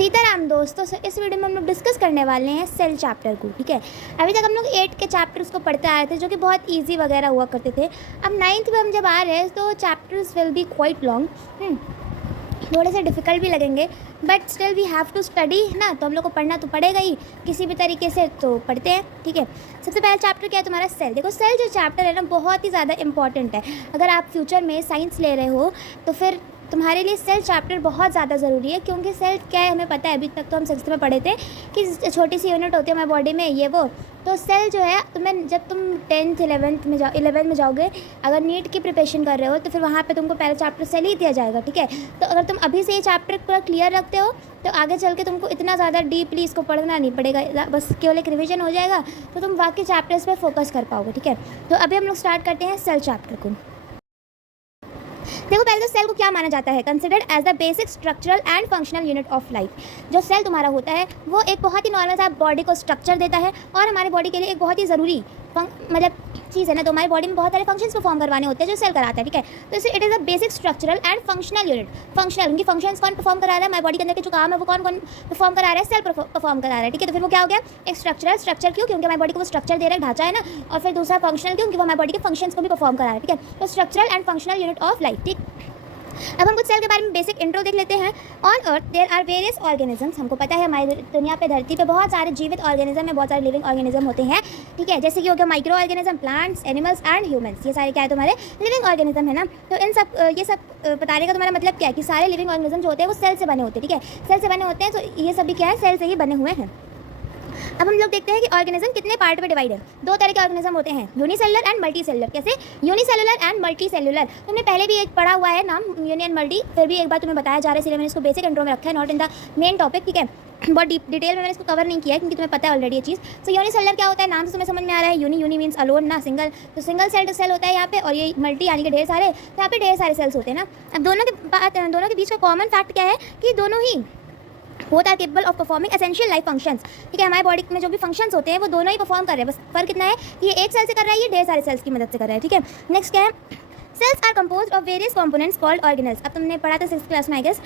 सीताराम दोस्तों, इस वीडियो में हम लोग डिस्कस करने वाले हैं सेल चैप्टर को। ठीक है, अभी तक हम लोग 8 के चैप्टर्स को पढ़ते आ रहे थे जो कि बहुत इजी वगैरह हुआ करते थे। अब 9th में हम जब आ रहे हैं तो chapters will be quite long, थोड़े से डिफ़िकल्ट भी लगेंगे, but still we have to study ना। तो हम लोग को पढ़ना तो पड़ेगा ही किसी भी तरीके से, तो पढ़ते हैं। ठीक है, सबसे पहला चैप्टर क्या है तुम्हारा? सेल। देखो, सेल जो चैप्टर है ना बहुत ही ज़्यादा इंपॉर्टेंट है। अगर आप फ्यूचर में साइंस ले रहे हो तो फिर तुम्हारे लिए सेल चैप्टर बहुत ज़्यादा ज़रूरी है, क्योंकि सेल क्या है हमें पता है। अभी तक तो हम 6th में पढ़े थे कि छोटी सी यूनिट होती है हमारी बॉडी में, ये वो। तो सेल जो है तुम्हें, जब तुम 10th 11th में जाओगे, अगर नीट की प्रिपरेशन कर रहे हो तो फिर वहाँ पे तुमको पहला चैप्टर सेल ही दिया जाएगा। ठीक है, तो अगर तुम अभी से ये चैप्टर पूरा क्लियर रखते हो तो आगे चल के तुमको इतना ज़्यादा डीपली इसको पढ़ना नहीं पड़ेगा, बस केवल एक रिविजन हो जाएगा, तो तुम बाकी चैप्टर्स पर फोकस कर पाओगे। ठीक है, तो अभी हम लोग स्टार्ट करते हैं सेल चैप्टर को। देखो, पहले तो सेल को क्या माना जाता है? Considered as the basic structural and functional unit of life. जो सेल तुम्हारा होता है वो एक बहुत ही नॉर्मल सा बॉडी को स्ट्रक्चर देता है और हमारी बॉडी के लिए एक बहुत ही ज़रूरी मतलब चीज़ है ना। तो हमारी बॉडी में बहुत सारे फंक्शंस परफॉर्म करवाने होते हैं जो सेल कराता है। ठीक है, तो इसे it is a basic structural and functional unit. Functional, उनकी फंक्शंस कौन परफॉर्म करा रहा है? हमारी बॉडी के अंदर के जो काम है वो कौन कौन परफॉर्म करा रहा है? सेल परफॉर्म करा रहा है। ठीक है, तो फिर वो क्या हो गया? एक स्ट्रक्चर क्यों? क्योंकि हमारी बॉडी को वो स्ट्रक्चर दे रहा है, ढांचा है ना। और फिर दूसरा फंक्शनल क्यों? क्योंकि वो हमारी बॉडी के फंक्शंस को भी परफॉर्म करा रहा है। ठीक है, तो structural and functional unit of life. ठीक, अब हम कुछ सेल के बारे में बेसिक इंट्रो देख लेते हैं। On earth there are various organisms. हमको पता है हमारी दुनिया पे, धरती पे बहुत सारे जीवित ऑर्गेनिज्म है, बहुत सारे लिविंग ऑर्गेनिज्म होते हैं। ठीक है, जैसे कि हो गया micro organism, plants, animals and humans. ये सारे क्या है? तुम्हारे लिविंग ऑर्गेनिज्म है ना। तो इन सब ये सब बताने का तुम्हारा मतलब क्या है? कि सारे लिविंग ऑर्गेनिज्म जो होते हैं वो सेल से बने होते हैं। ठीक है, सेल से बने होते हैं, तो ये सब भी क्या है? सेल से ही बने हुए हैं। अब हम लोग देखते हैं कि ऑर्गेनिज्म कितने पार्ट में डिवाइड है। दो तरह के ऑर्गेनिज्म होते हैं, यूनिसेलुलर एंड मल्टी सेलुलर। कैसे? Unicellular and multi cellular. तुमने पहले भी एक पढ़ा हुआ है नाम यूनि एंड मल्टी, फिर भी एक बार तुम्हें बताया जा रहा है, इसलिए मैंने इसको बेसिक इंट्रो में रखा है, not in the main topic. ठीक है, बहुत डिटेल में मैंने इसको कवर नहीं किया है क्योंकि तुम्हें पता है ऑलरेडी ये चीज़। तो यूनिसेलुलर क्या होता है? नाम से तुम्हें समझ में आ रहा है, यूनी मीन्स अलोन ना, सिंगल। तो सिंगल सेल होता है यहाँ पे, और ये मल्टी यानी कि ढेर सारे। तो यहाँ पे ढेर सारे सेल्स होते हैं ना। अब दोनों के बीच का कॉमन फैक्ट क्या है? कि दोनों ही both are capable of performing essential life functions. ठीक है, हमारी बॉडी में जो भी फंक्शंस होते हैं वो दोनों ही परफॉर्म कर रहे हैं, बस फर्क कितना है कि ये एक सेल से कर रहा है, ये ढेर सारे सेल्स की मदद से कर रहा है। ठीक है, नेक्स्ट क्या है? Cells are composed of various components called organelles. अब तुमने पढ़ा था 6th क्लास में, आई गेस,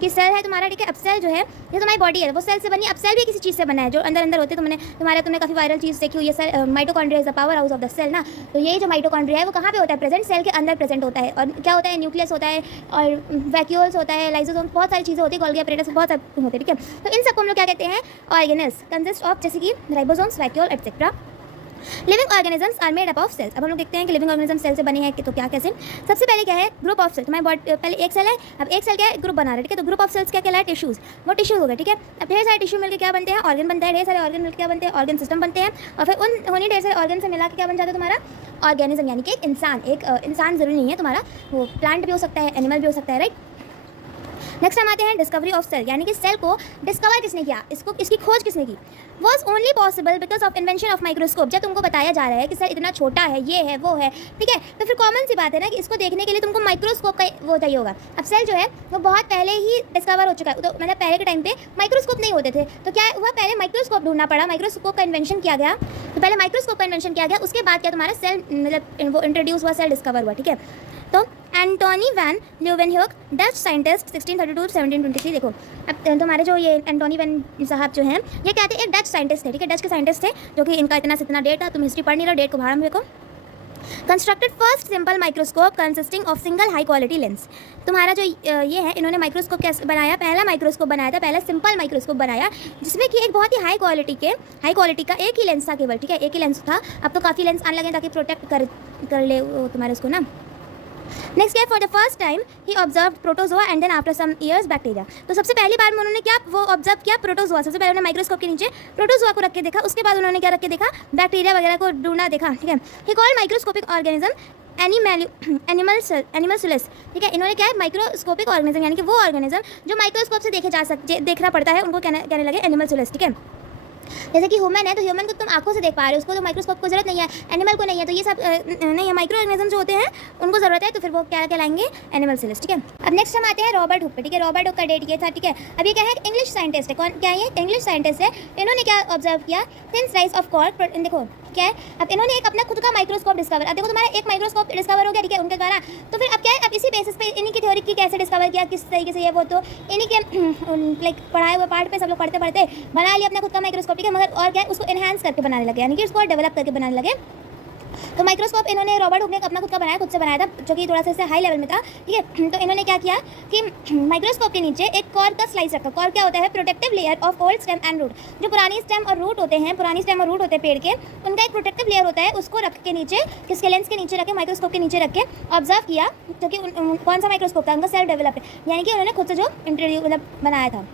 कि सेल है तुम्हारा। ठीक है, अब सेल जो है ये तुम्हारी बॉडी है वो सेल से बनी। अब सेल भी किसी चीज़ से बना है जो अंदर होते हैं। तुमने काफ़ी वायरल चीज़ देखी हुई है, mitochondria is the powerhouse of the cell ना। तो ये जो माइटोकॉन्ड्रिया है वो कहाँ पे होता है? प्रेजेंट, सेल के अंदर प्रेजेंट होता है। और क्या होता है? न्यूक्लियस होता है और वैक्यूल्स होता है, लाइसोसोम, बहुत सारी चीज़ें होती है, गोल्गी अपरेटस, बहुत सारे होते हैं। ठीक है, तो इन सबको हम लोग क्या कहते हैं? ऑर्गेनेल्स। कंसिस्ट ऑफ, जैसे कि ribosomes, vacuole et cetera. Living organisms are made up of cells. अब हम लोग देखते हैं कि लिविंग ऑर्गेनिज्म सेल से बने हैं कि तो क्या कैसे। सबसे पहले क्या है? Group of cell. तुम्हारी बॉडी पहले एक सेल है, अब एक सेल क्या है? ग्रुप बना रहा है। ठीक है, तो ग्रुप ऑफ सेल्स क्या कहलाए? टिश्यूज। वो टिश्यूज हो गए। ठीक है, अब ढेर सारे टिश्यू मिलकर क्या बनते हैं? ऑर्गन बनता है। ढेर सारे ऑर्गन मिलकर क्या बनते हैं? ऑर्गन सिस्टम बनते हैं। और फिर उन्हीं ढेर सारे ऑर्गन से मिला के क्या बन जाता है तुम्हारा? ऑर्गेनिज्म, यानी कि एक इंसान। एक इंसान जरूरी नहीं है तुम्हारा, वो प्लांट भी हो सकता है, एनिमल भी हो सकता है, राइट। नेक्स्ट हम आते हैं डिस्कवरी ऑफ सेल, यानी कि सेल को डिस्कवर किसने किया? इसकी खोज किसने की? Was only possible because of invention of microscope. जब तुमको बताया जा रहा है कि सेल इतना छोटा है, ये है, वो है, ठीक है, तो फिर कॉमन सी बात है ना कि इसको देखने के लिए तुमको माइक्रोस्कोप का वो चाहिए होगा। अब सेल जो है वो बहुत पहले ही डिस्कवर हो चुका है, तो मतलब पहले के टाइम पे माइक्रोस्कोप नहीं होते थे, तो क्या हुआ? पहले माइक्रोस्कोप ढूंढना पड़ा, माइक्रोस्कोप का इन्वेंशन किया गया। तो पहले माइक्रोस्कोप का इन्वेंशन किया गया, उसके बाद क्या तुम्हारा सेल मतलब वो इंट्रोड्यूस हुआ, सेल डिस्कवर हुआ। ठीक है, तो एंटोनी वैन ल्यूवेनह्यूक, डच साइंटिस्ट, 1632 1723। देखो, अब तुम्हारे जो ये एंटोनी वैन साहब जो हैं, ये क्या थे? एक डच साइंटिस्ट थे। ठीक है, डच के साइंटिस्ट थे जो कि इनका इतना से इतना डेट था। तुम हिस्ट्री पढ़ नहीं रहो, डेट को भाड़ा मेरे को। Constructed first simple microscope consisting of single high quality lens. तुम्हारा जो ये है, इन्होंने माइक्रोस्कोप कैसे बनाया? पहला माइक्रोस्कोप बनाया था, पहला सिंपल माइक्रोस्कोप बनाया जिसमें कि एक बहुत ही हाई क्वालिटी का एक ही लेंस था केवल। ठीक है, एक ही लेंस था। अब तो काफ़ी लेंस आने लगे ताकि प्रोटेक्ट कर ले तुम्हारे उसको ना। नेक्स्ट क्या? फॉर द फर्स्ट टाइम ही observe protozoa and then after some years bacteria. तो सबसे पहली बार में उन्होंने क्या वो ऑब्जर्व किया? प्रोटोजोआ। सबसे पहले उन्होंने माइक्रोस्कोप के नीचे प्रोटोजोआ को रख के देखा, उसके बाद उन्होंने क्या रख के देखा? बैक्टीरिया वगैरह को ढूंढा, देखा। ठीक है, ही कॉल्ड माइक्रोस्कोपिक ऑर्गेनिज्म एनिमल्सुलस। ठीक है, इन्होंने क्या है? माइक्रोस्कोपिक ऑर्गेनिज्म, यानी कि वो ऑर्गेनिज्म जो माइक्रोस्कोप से देखना पड़ता है, उनको कहने लगे एनिमल्सुलस। ठीक है, जैसे कि ह्यूमन है तो ह्यूमन को तुम आंखों से देख पा रहे हो, उसको तो माइक्रोस्कोप को जरूरत नहीं है, एनिमल को नहीं है, तो ये सब नहीं है, माइक्रो ऑर्गेनिज्म जो होते हैं उनको जरूरत है, तो फिर वो क्या कहलाएंगे, एनिमल सेल्स। ठीक है, अब नेक्स्ट हम आते हैं रॉबर्ट हुक पे। ठीक है, रॉबर्ट हुक का डेट ये था। ठीक है, अब ये क्या है, इंग्लिश साइंटिस्ट है। कौन क्या है, ये इंग्लिश साइंटिस्ट है। इन्होंने क्या ऑब्जर्व किया, थिन स्लाइस ऑफ कॉर्क। देखो क्या है, अब इन्होंने एक अपना खुद का माइक्रोस्कोप डिस्कवर, अब देखो तुम्हारा एक माइक्रोस्कोप डिस्कवर हो गया, ठीक है, उनके द्वारा। तो फिर अब क्या है, अब इसी बेसिस पे इन्हीं की थ्योरी की कैसे डिस्कवर किया, किस तरीके से, ये वो तो इन्हीं के लाइक पढ़ाए हुए पार्ट पे सब लोग पढ़ते पढ़ते बना लिया अपना खुद का माइक्रोस्कोप। ठीक है, मगर और क्या है, उसको एनहांस करके बनाने लगे, यानी कि उसको डेवलप करके बनाने लगे। तो माइक्रोस्कोप इन्होंने रॉबर्ट हुक ने अपना खुद का बनाया, खुद से बनाया था, जो कि थोड़ा सा इससे हाई लेवल में था। ठीक है, तो इन्होंने क्या किया कि माइक्रोस्कोप के नीचे एक कॉर्क का स्लाइस रखा। कॉर्क क्या होता है, protective layer of old stem and root. जो पुरानी स्टेम और रूट होते हैं, पुरानी स्टेम और रूट होते हैं पेड़ के, उनका एक प्रोटेक्टिव लेयर होता है, उसको रख के नीचे, किसके लेंस के नीचे रखे, माइक्रोस्कोप के नीचे रख के ऑब्जर्व किया। जो कि कौन सा माइक्रोस्कोप था, उनका सेल्फ डेवलप्ड, यानी कि उन्होंने खुद से जो इंट्रोड्यूस मतलब बनाया था।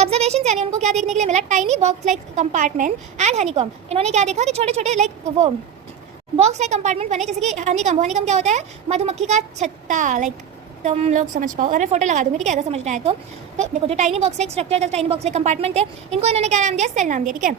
ऑब्जर्वेशन यानी उनको क्या देखने के लिए मिला, tiny box like compartment and honeycomb. इन्होंने क्या देखा कि छोटे छोटे लाइक वो बॉक्स लाइक कंपार्टमेंट बने, जैसे कि हनीकॉम। हनीकॉम क्या होता है, मधुमक्खी का छत्ता, लाइक तुम लोग समझ पाओ, अगर फोटो लगा दूंगी, ठीक है, अगर समझना है तो देखो जो टाइनी बॉक्स लाइक स्ट्रक्चर था, टाइनी बॉक्स लाइक कंपार्टमेंट थे, इनको इन्होंने क्या नाम दिया, सेल नाम दिया। ठीक है,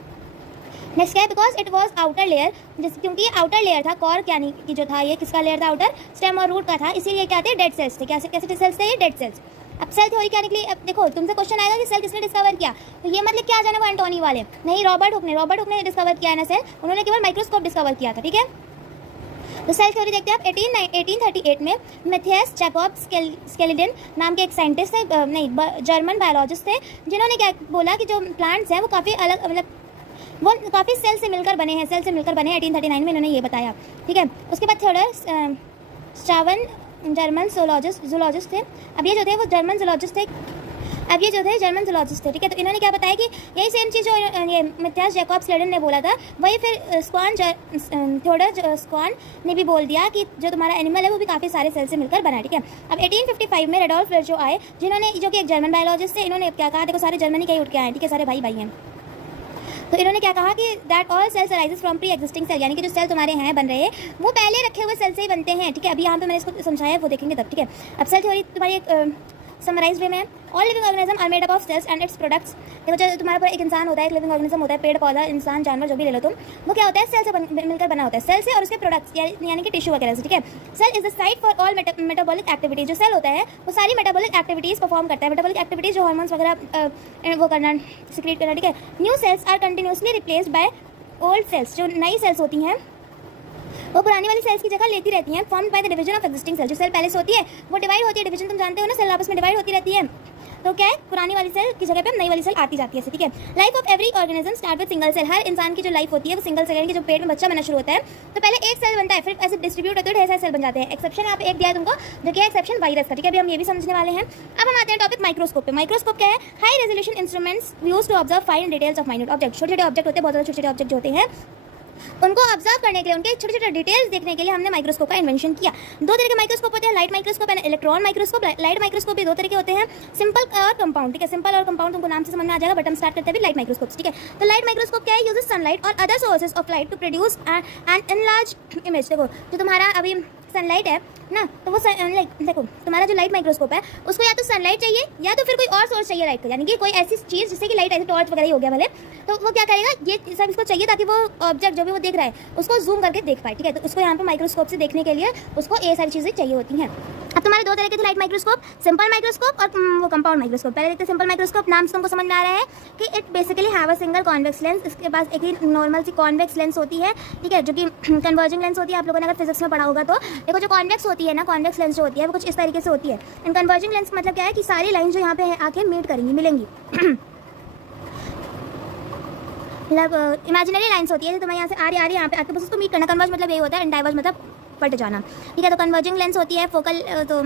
नेक्स्ट क्या है, because it was outer layer, जैसे क्योंकि ये आउटर लेयर था, कॉर्क यानी कि जो था, ये किसका लेयर था, आउटर स्टेम और रूट का था, इसीलिए क्या थे, डेड सेल्स थे। कैसे कैसे सेल्स थे, ये डेड सेल्स। अब सेल थ्योरी क्या निकली, अब देखो तुमसे क्वेश्चन आएगा कि सेल किसने डिस्कवर किया, तो ये मतलब क्या जाने वो एंटोनी वाले नहीं, रॉबर्ट हुक ने डिस्कवर किया है ना सेल, उन्होंने केवल माइक्रोस्कोप डिस्कवर किया था। ठीक है, तो सेल थ्योरी देखते हैं आप 1838 में मैथियस जैकब स्केलिडन नाम के एक साइंटिस्ट थे, नहीं जर्मन बायोलॉजिस्ट थे, जिन्होंने क्या बोला कि जो प्लांट्स हैं वो काफ़ी अलग, मतलब वो काफ़ी सेल से मिलकर बने हैं, सेल से मिलकर बने हैं। 1839 में इन्होंने ये बताया। ठीक है, उसके बाद थोड़ा स्टावन जर्मन जूलॉजिस्ट थे। अब ये जो थे वो जर्मन जूलॉजिस्ट थे, ठीक है, तो इन्होंने क्या बताया कि यही सेम चीज़ जो ये मैथियस जैकब स्केलिडन ने बोला था, वही फिर थोड़ा स्क्वान ने भी बोल दिया कि जो तुम्हारा एनिमल है वो भी काफ़ी सारे सेल से मिलकर बना है। ठीक है, अब 1855 में रेडोल्फ वर्चो आए, जिन्होंने, जो कि एक जर्मन बायोलॉजिस्ट थे, इन्होंने क्या कहा, देखो सारे जर्मनी का ही उठ के आए, ठीक है, सारे भाई हैं। तो इन्होंने क्या कहा कि that all cells arises from pre existing cell, यानी कि जो सेल तुम्हारे हैं बन रहे हैं वो पहले रखे हुए सेल से ही बनते हैं। ठीक है, अभी यहाँ पे मैंने इसको समझाया, वो देखेंगे तब। ठीक है, अब सेल थ्योरी तुम्हारी एक समराइज वे में, all living organism are made up of cells and its products. देखो जो तुम्हारे पर एक इंसान होता है, एक लिविंग ऑर्गेनिज्म होता है, पेड़ पौधा इंसान जानवर जो भी ले लो तुम, वो क्या होता है, सेल से मिलकर बना होता है, सेल से और उसके प्रोडक्ट्स यानी कि टिश्यू वगैरह से। ठीक है, cell is the site for all metabolic activities. जो सेल होता है वो सारी मेटाबॉलिक एक्टिविटीज़ परफॉर्म करता है, मेटाबॉलिक एक्टिविटीज जो हार्मोन्स वगैरह वो करना, सिक्रीट करना। ठीक है, new cells are continuously replaced by old cells. जो नई सेल्स होती हैं वो पुरानी वाली सेल्स की जगह लेती रहती हैं, formed by the division of existing cell. जो सेल पहले से होती है वो डिवाइड होती है, डिवीजन तुम जानते हो ना, सेल आपस में डिवाइड होती रहती है, तो क्या है, पुरानी वाली सेल की जगह पे नई वाली सेल आती जाती है। ठीक है, life of every organism start with single cell. हर इंसान की जो लाइफ होती है वो सिंगल सेल, यानी कि जो पेट में बच्चा बनना शुरू होता है तो पहले एक सेल बनता है, फिर ऐसे डिस्ट्रीब्यूट होते हैं, ढेर सारे सेल बन जाते हैं। एक्सेप्शन यहाँ पे एक दिया है तुमको, जो कि एक्सेप्शन वायरस का। ठीक है, अभी हम ये भी समझने वाले हैं। अब हम आते हैं टॉपिक माइक्रोस्कोप पे। माइक्रोस्कोप क्या है, high resolution instruments used to observe fine details of minute object. छोटे छोटे ऑब्जेक्ट होते हैं, बहुत ज़्यादा छोटे छोटे ऑब्जेक्ट होते हैं, उनको ऑब्जर्व करने के लिए, उनके छोटे छोटे डिटेल्स देखने के लिए हमने माइक्रोस्कोप का इन्वेंशन किया। दो तरह के माइक्रोस्कोप होते हैं, light microscope and electron microscope. Light microscope भी दो तरह के होते हैं, सिंपल और कंपाउंड। ठीक है, सिंपल और कंपाउंड तुमको नाम से समझ में आ जाएगा, बट हम स्टार्ट करते हैं लाइट माइक्रोस्कोप। ठीक है, तो लाइट माइक्रोस्कोप क्या है, यूजेस सनलाइट और other sources of light to produce an enlarge image. देखो जो तुम्हारा अभी सनलाइट है ना, तो वो लाइक देखो तुम्हारा जो लाइट माइक्रोस्कोप है उसको या तो सनलाइट चाहिए या तो फिर कोई और सोर्स चाहिए लाइट का, यानी कि कोई ऐसी चीज़ जिससे कि लाइट ऐसे टॉर्च वगैरह ही हो गया भले, तो वो क्या करेगा, ये सब इसको चाहिए ताकि वो ऑब्जेक्ट जो भी वो देख रहा है उसको जूम करके देख पाए। ठीक है, तो उसको यहाँ पर माइक्रोस्कोप से देखने के लिए उसको ये सारी चीज़ें चाहिए होती हैं। अब तुम्हारे दो तरह के थे लाइट माइक्रोस्कोप, सिंपल माइक्रोस्कोप और वो कंपाउंड माइक्रोस्कोप। पहले देखते हैं सिंपल माइक्रोस्कोप। नाम से तुमको समझ में आ रहा है कि it basically have a single convex lens. इसके पास एक ही नॉर्मल सी कॉन्वेक्स लेंस होती है। ठीक है, जो कि कन्वर्जिंग लेंस होती है। आप लोगों ने अगर फिजिक्स में पढ़ा होगा तो देखो जो कॉन्वेक्स होती है ना, कॉन्वेक्स लेंस जो होती है वो कुछ इस तरीके से होती है। एंड कन्वर्जिंग लेंस मतलब क्या है कि सारी लाइन जो यहाँ पे है आके मीट करेंगी, मिलेंगी। मतलब इमेजिनरी लाइन्स होती है, तो मैं यहाँ से आ रही यहाँ पे आके बस उसको मीट करना। कन्वर्ज मतलब ये होता है, एंड डाइवर्ज मतलब पलट जाना। ठीक है, तो कन्वर्जिंग लेंस होती है फोकल, तो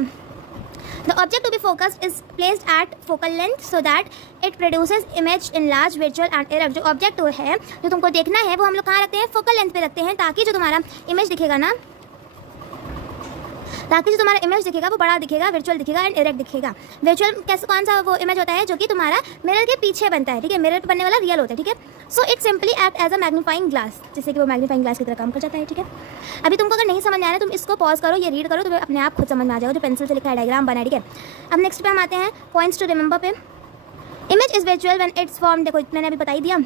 the object to be focused is placed at focal length so that it produces image in large virtual and erect। जो ऑब्जेक्ट है जो तुमको देखना है वो हम लोग कहाँ रखते हैं, फोकल लेंथ पे रखते हैं, ताकि जो तुम्हारा इमेज दिखेगा ना, ताकि जो तुम्हारा इमेज दिखेगा वो बड़ा दिखेगा, वर्चुअल दिखेगा एंड इरेक्ट दिखेगा। वर्चुअल कैसे, कौन सा वो इमेज होता है जो कि तुम्हारा मिरर के पीछे बनता है। ठीक है, मिरर पे बनने वाला रियल होता है। ठीक है, so it simply act as a magnifying glass, जिससे कि वो मैग्नीफाइंग ग्लास की तरह काम कर जाता है। ठीक है, अभी तुमको अगर नहीं समझ में आ रहा है तुम इसको पॉज करो, ये रीड करो, तो अपने आप खुद समझ में आ जाएगा, जो पेंसिल से लिखा है, डायग्राम बना है। ठीक है, अब नेक्स्ट पे हम आते हैं पॉइंट्स टू रिमेंबर पे। Image is virtual when it's form. देखो मैंने अभी बता ही दिया,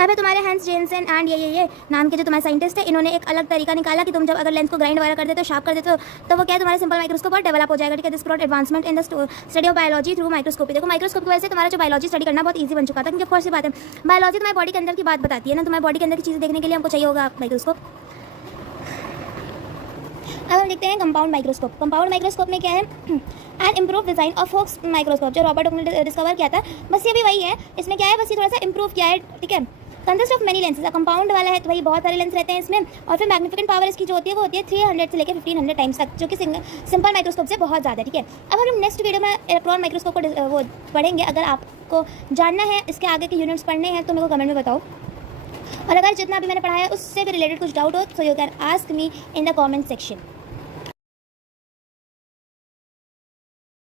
अब तुम्हारे हैंस जेनसन एंड ये नाम के जो तुम्हारे साइंटिस्ट है, इन्होंने एक अलग तरीका निकाला कि तुम जब अगर लेंस को ग्राइंड वगैरह कर देते हो, शार्प कर देते हो, तो वो क्या है तुम्हारे सिंपल माइक्रोस्कोप पर डेवलप हो जाएगा, ठीक है। This brought advancement in the study of biology through microscopy. देखो माइक्रोस्कोप की वजह से तुम्हारा जो बायोलॉजी स्टडी करना बहुत ईजी बन चुका था, क्योंकि ऑफकोर्स बात है बायोलॉजी तुम्हारी बॉडी के अंदर की बात बताती है ना, तुम्हारी बॉडी के अंदर की चीज़ें देखने के लिए हमको चाहिए होगा माइक्रोस्कोप। अब हम देखते हैं कंपाउंड माइक्रोस्कोप। कंपाउंड माइक्रोस्कोप में क्या है, and improve design of folks microscope, जो रॉबर्ट हुक ने डिस्कवर किया था, बस ये भी वही है। इसमें क्या है, बस ये थोड़ा सा इंप्रूव किया है, ठीक है। Consist of many lenses, compound वाला है तो भाई बहुत सारे लेंस रहते हैं इसमें, और फिर मैग्निफिकेंट पावर इसकी जो होती है वो होती है 300 से लेकर 1500 टाइम्स तक, जो कि सिंपल माइक्रोस्कोप से बहुत ज़्यादा, ठीक है। अब हम नेक्स्ट वीडियो में इलेक्ट्रॉन माइक्रोस्कोप को वो पढ़ेंगे। अगर आपको जानना है इसके आगे के यूनिट्स पढ़ने हैं तो मेरे को कमेंट में बताओ, और अगर जितना अभी मैंने पढ़ाया है उससे भी रिलेटेड कुछ डाउट हो तो you can ask me in the comment section.